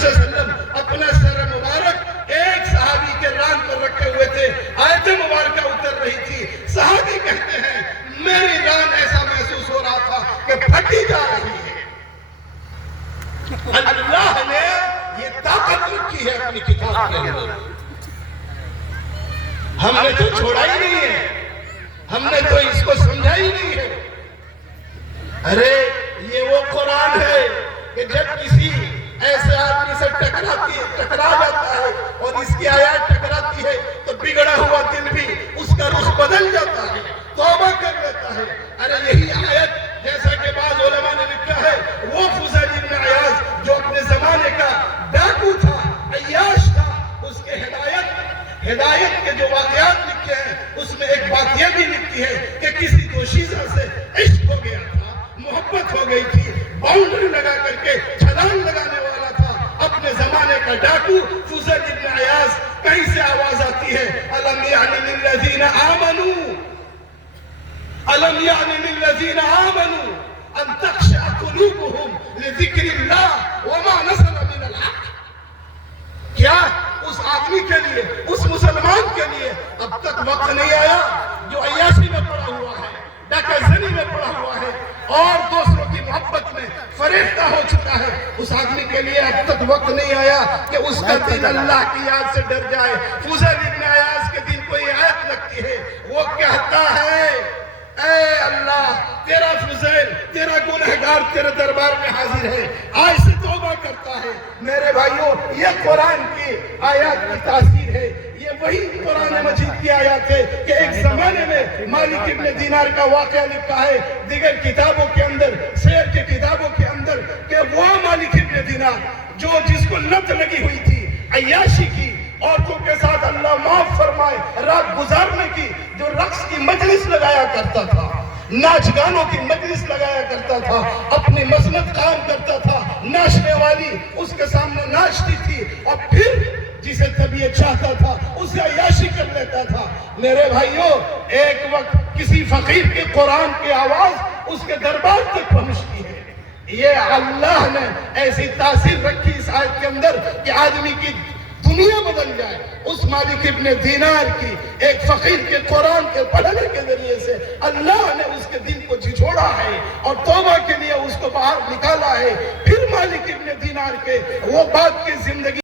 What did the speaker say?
صلی اللہ علیہ وسلم اپنا سر مبارک ایک صحابی کے ران پر رکھے ہوئے تھے، آیت مبارکہ اتر رہی تھی، صحابی کہتے ہیں میری ران ایسا محسوس ہو رہا تھا کہ پھٹی جا رہی ہے۔ اللہ نے یہ طاقت رکھی ہے اپنی کتاب کے اندر، ہم نے تو چھوڑا ہی نہیں ہے، ہم نے تو اس کو سمجھا ہی نہیں ہے۔ ارے یہ وہ قرآن ہے کہ جب کسی ایسے آدمی سے ٹکرا جاتا ہے اور اس کی آیات ٹکراتی ہے تو بگڑا ہوا دل بھی اس کا رخ بدل جاتا ہے، توبہ کر لیتا ہے۔ ارے یہی آیت جیسا کہ بعض علماء نے لکھا ہے، وہ فضیل ابن عیاض جو اپنے زمانے کا ڈاکو تھا، عیاش تھا، اس کے ہدایت کے جو واقعات لکھے ہیں اس میں ایک بات یہ بھی لکھی ہے کہ کسی دوشیزہ سے عشق ہو گیا تھا، محبت ہو گئی تھی، باؤنڈری لگا کر کے چھلانگ لگانے والا تھا اپنے زمانے کا ڈاکو فضیل ابن عیاض۔ کہیں سے آواز آتی ہے، أَلَمْ يَعْنِ لِلَّذِينَ آمَنُوا أَلَمْ يَعْنِ لِلَّذِينَ آمَنُوا أَن تَخْشَعَ قُلُوبُهُمْ لِذِكْرِ اللَّهِ وَمَا نَزَلَ مِنَ الْحَقِّ۔ کیا اس آدمی کے لیے، اس مسلمان کے لیے اب تک وقت نہیں آیا جو عیاشی میں پڑا ہوا ہے، ڈاکہ زنی میں پڑا ہوا ہے اور دوسروں کی محبت میں فریفتہ ہو چکا ہے؟ اس آدمی کے لیے اب تک وقت نہیں آیا کہ اس کا دل اللہ کی یاد سے ڈر جائے؟ فضیل ابن عیاض کے دل کو یہ آیت لگتی ہے، وہ کہتا ہے اے اللہ تیرا فضیل، تیرا گنہگار تیرے دربار میں حاضر ہے، آج سے توبہ کرتا ہے۔ میرے بھائیوں، یہ قرآن کی آیات کی تاثیر ہے، یہ وہی قرآن مجید کی آیات ہے کہ ایک زمانے میں مالک ابن دینار کا واقعہ لکھا ہے دیگر کتابوں کے اندر، سیر کی کتابوں کے اندر، کہ وہ مالک ابن دینار جس کو لت لگی ہوئی تھی عیاشی کی، عورتوں کے ساتھ اللہ معاف فرمائے رات گزارنے کی، جو رقص کی مجلس لگایا کرتا تھا، ناچ گانوں کی مجلس لگایا کرتا تھا، اپنی مسند قائم کرتا تھا، ناچنے والی اس کے سامنے ناچتی تھی اور پھر جسے طبیعت چاہتا تھا اسے عیاشی کر لیتا تھا۔ میرے بھائیوں، ایک وقت کسی فقیر کے قرآن کی آواز اس کے دربار تک پہنچتی ہے۔ یہ اللہ نے ایسی تاثیر رکھی اس آیت کے اندر کہ آدمی کی دنیا بدل جائے۔ اس مالک ابن دینار کی ایک فقیر کے قرآن کے پڑھنے کے ذریعے سے اللہ نے اس کے دل کو جھجھوڑا ہے اور توبہ کے لیے اس کو باہر نکالا ہے۔ پھر مالک ابن دینار کے وہ بعد کی زندگی